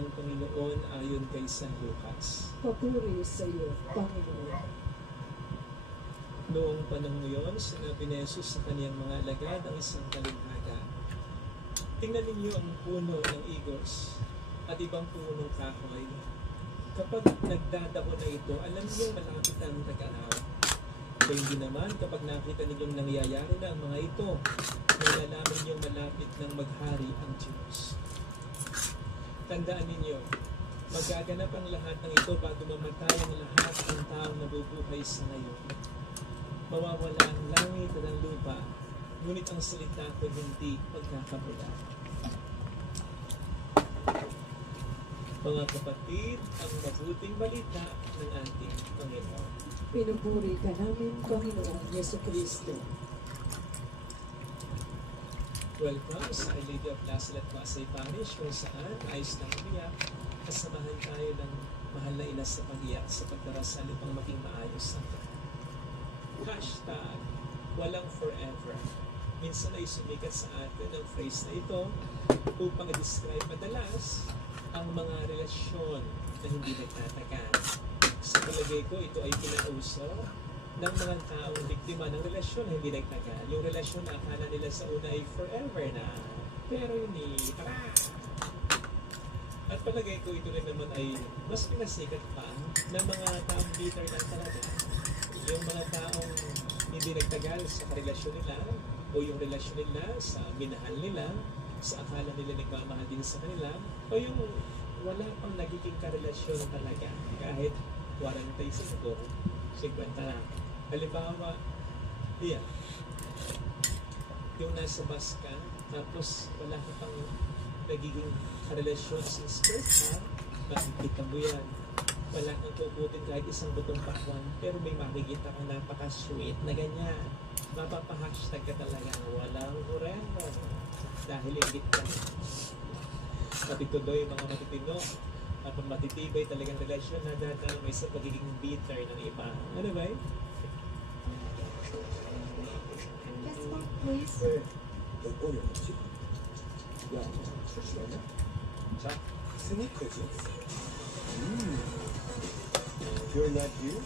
ng Panginoon ayon kay San Lucas. Papuri sa iyo, Panginoon. Noong panahon yon, sinabi ni Jesus sa kaniyang mga alagad ang isang talimbaga. Tingnan ninyo ang puno ng igos at ibang puno ng kahoy. Kapag nagdadahon na ito, alam niyo malapit ang tag-araw. Kaya hindi naman kapag nakita ninyong nangyayari na ang mga ito, nalalaman niyong malapit ng maghari ang Diyos. Tandaan ninyo, magaganap ang lahat ng ito bago mamatay ang lahat ng taong nabubuhay sa ngayon. Mawawala ang langit at ang lupa, ngunit ang salita ko hindi magkakabula. Mga kapatid, ang mabuting balita ng ating Panginoon. Pinupuri ka namin, Panginoon Yesu Kristo. Welcome sa Our Lady of Lazaret Pasay Parish, kung saan ayos na umiyak, kasamahan tayo ng mahal na ina sa pag-iyak sa pagdarasal upang maging maayos ang hashtag walang forever. Minsan ay sumikat sa atin ang phrase na ito upang i-describe madalas ang mga relasyon na hindi nagtatagal. Sa palagay ko, ito ay pinauso ng mga taong biktima ng relasyon na hindi nagtagal. Yung relasyon na akala nila sa una ay forever na, pero hindi, tara! At palagay ko, ito rin naman ay mas pinasikat pa ng mga taong bitter lang talaga. Yung mga taong hindi nagtagal sa karelasyon nila o yung relasyon nila sa minahal nila, sa akala nila nagmamahal din sa kanila, o yung wala pang nagiging karelasyon talaga kahit 45, 50 na. Halimbawa, yung nasa bus ka, tapos wala ka pang nagiging karelasyon since birth, makikita mo yan. Wala kang kukutin kahit isang butong pakwan, pero may makikita kang napaka-sweet na ganyan. Mapapa-hashtag ka talaga, walang forever. Dahil ingit ka. Matituloy mga matitino at matitibay talagang relasyon na dadamay sa pagiging bitter ng iba. Ano ba? Yes, ma'am, please. 야, 잠시만요. 자, 스니커즈. You're not here?